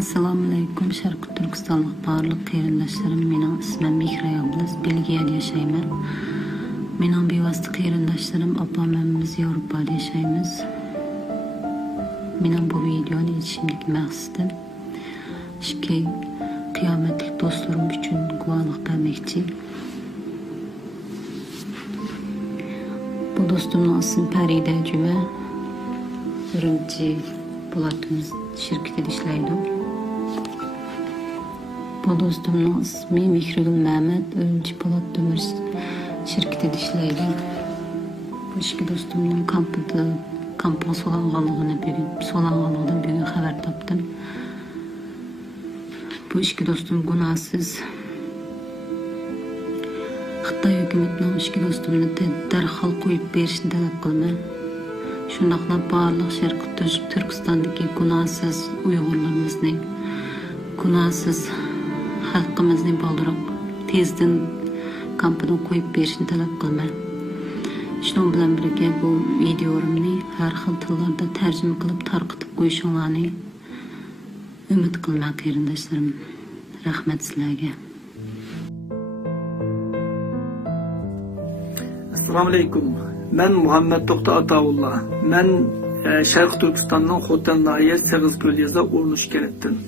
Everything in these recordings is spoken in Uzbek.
Assalomu alaykum. Sharq Turkistonlik barliq qarindoshlarım, mening ismim Mehra Yoblis, Belgiyada yashayman. Mening bevosita qarindoshlarım, opam-hammamiz Yevropada yashaymiz. Mening bu videoni yetishimdagi maqsadim ishki qiyomatlik do'stlarim uchun guvohlik bermoqchi. Bu do'stimning ismi Farida Juma. Birinchi Polatimiz şirketida ishlaydi. Bu do'stimning ismi Mehrigul Mehmet, Birinchi Polat Demir şirketida ishlaydi. Bu ikki do'stimning kampga so'langanligidan bugun xabar topdim. Bu ikki do'stim gunohsiz. Xitoy hukumatining ikki do'stimni darhol qo'yib berishni talab qilaman. Shundaqla barliq Sharq Turkistondagi gunohsiz Uyg'urlarimizning, gunohsiz xalqimizni bo'ldirib, tezdan kampdan qo'yib berishni talab qilaman. Shuning bilan birga bu videolarni har xil tillarda tarjima qilib tarqatib qo'yishinglarni umid qilaman qarindoshlarim. Rahmat sizlarga. Assalomu alaykum. Ben Muhammed Doktor Ataullah. Ben Şarkı Türkistan'dan Xotan Nahiyet Sağızköl yazda o'rnashgan etdim.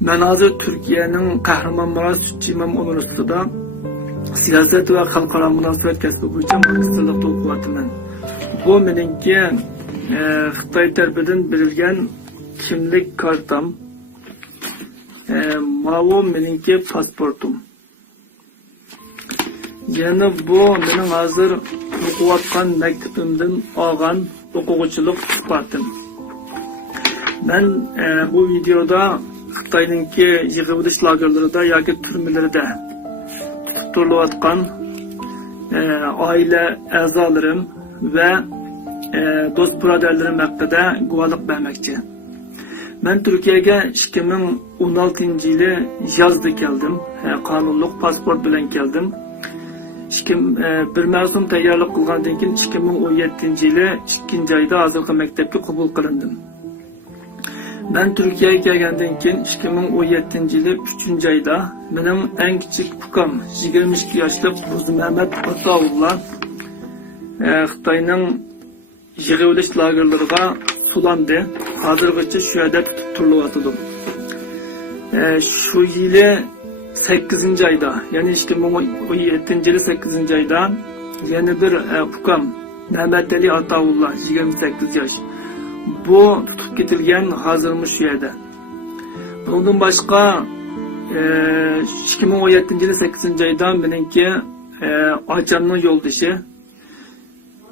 Ben hozir Türkiye'nin Kahramanmaraş Sütçü İmam Üniversitesi'de siyaset ve xalqaro munosabat kasbi bo'yicha magistrlikda o'qiyapman. Bu meningki Xitoy tarafidan berilgan kimlik kartam. Bu meningki pasportum. Yani bu mening hozir o'qiyotgan maktabimdan olgan o'quvchilik isbotim. Ben bu videoda Xitoyninki yig'ilish lagerlarida yoki turmalarida tutib turilayotgan oila a'zolarim va do'st birodarlarim haqida guvohlik bermoqchi. Ben Türkiye'ye 2016 yılı yazda geldim. Kanunluk pasport bilen geldim. Bir mevsim tayyorlik qilgandan keyin 2017 yılı 2. ayda hozirgi maktabga qabul qilindim. Ben Türkiye'ye kelgandan keyin 2017 yılı 3. ayda benim en küçük ukam 22 yoshlik Mehmet Ataullah Xitoyning yig'ilish lagerlariga sulandi. Hozirgacha shu yerda tutib turilyotdi. Şu yılı 8. ayda, yani 2017 yılı 8. ayda yeni bir ukam Mehmet Ali Ataullah 28 yaş. Bu tutup getirgen hazırmış şu yerde. Bundan başka 2017 yılı 8. ayda benimki Aycan'ın yoldaşı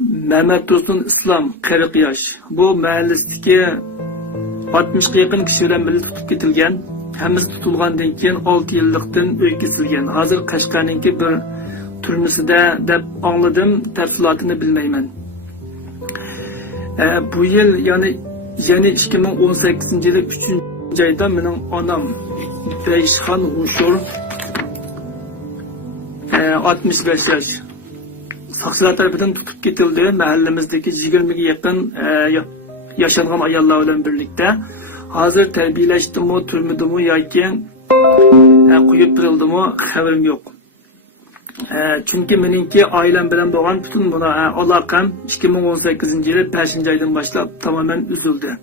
Mehmet Dursun İslam 40 yaş. Bu mahallesideki 60'a yakın kişi bilen birlikte tutup getirgen. Hemiz tutulgandan keyin 6 yillikdan uy kesilgan. Hozir Qashqarninki bir turmusida deb angladim, tafsilotini bilmayman. Bu yil yani 2018 yılı 3. ayda mening onam Beyshxon Ushur 65 yaş. Saqchilar tarafidan tutib ketildi. Mahallamizdagi 20 ga yaqin yaşangan ayollar bilan birlikte. Hazır terbiyeleşdimi, türmüdümü yoki qo'yib birildimi xabarim yo'q. Çünkü meningki ailem bilan bo'lgan bütün buna aloqam 2018 yılı 5. aydan boshlab tamamen üzüldü.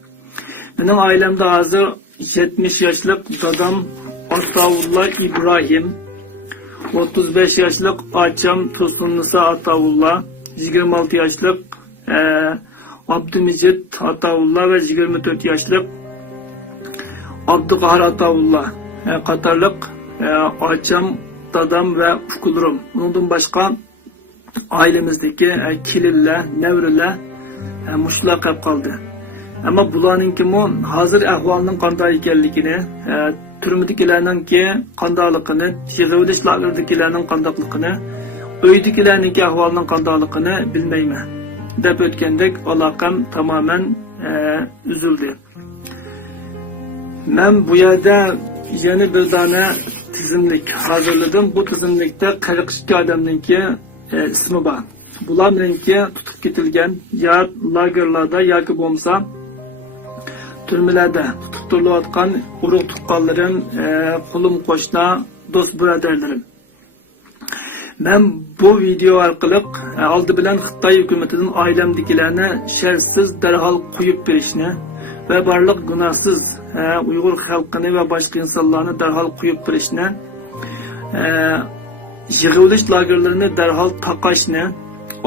Mening ailemde hozir 70 yaşlık dadam Ataullah İbrahim, 35 yaşlık Açam Tursunnisa Ataullah, 26 yaşlık Abdümecid Ataullah ve 24 yaşlık Abdüqahar Ataullah qatarlıq Açam, dadam ve ukulurum. Bundan başka ailemizdeki kililler, nevriler muşlar qilib qoldi. Ama bularninki hazır ahvalının qanday ekanligini, turmadagilarninki qandayligini, yig'ilish lagerdagilarning qandayligini, uydagilarninki ahvalının qandayligini bilmayman. Deb o'tgandek aloqam tamamen üzüldü. Ben bu yerde yeni bir tane tizimlik hazırladım. Bu tizimlikte 42 adamınki ismi var. Bular menimki tutib ketilgan ya lagerlarda yoki bo'lmasa türmelerde tutup turilayotgan urug' tuqqanlarim, qo'lim qo'shna, do'st birodarlarim. Men bu video orqali oldi bilan Xitoy hukumatining oilamdagilarni shartsiz darhol qo'yib berishni va barliq gunohsiz Uyg'ur xalqini va boshqa insonlarni darhol qo'yib berishni, yig'ilish lagerlarini darhol taqashni,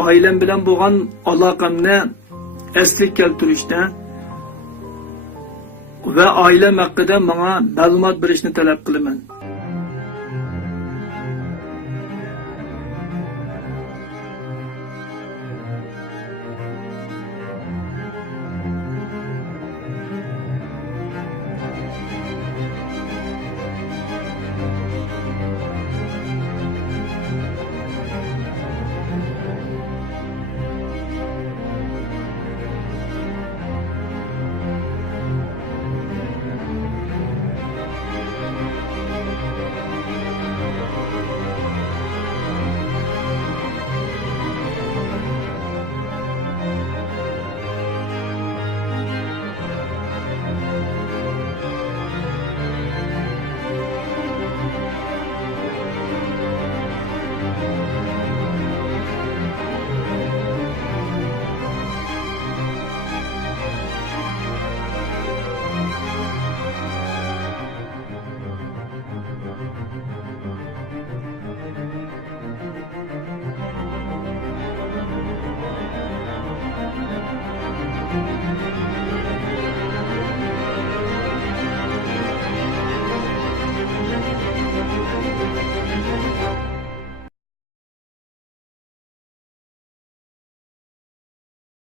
oilam bilan bo'lgan aloqamni asliga keltirishni va oilam haqida menga ma'lumot berishni talab qilaman.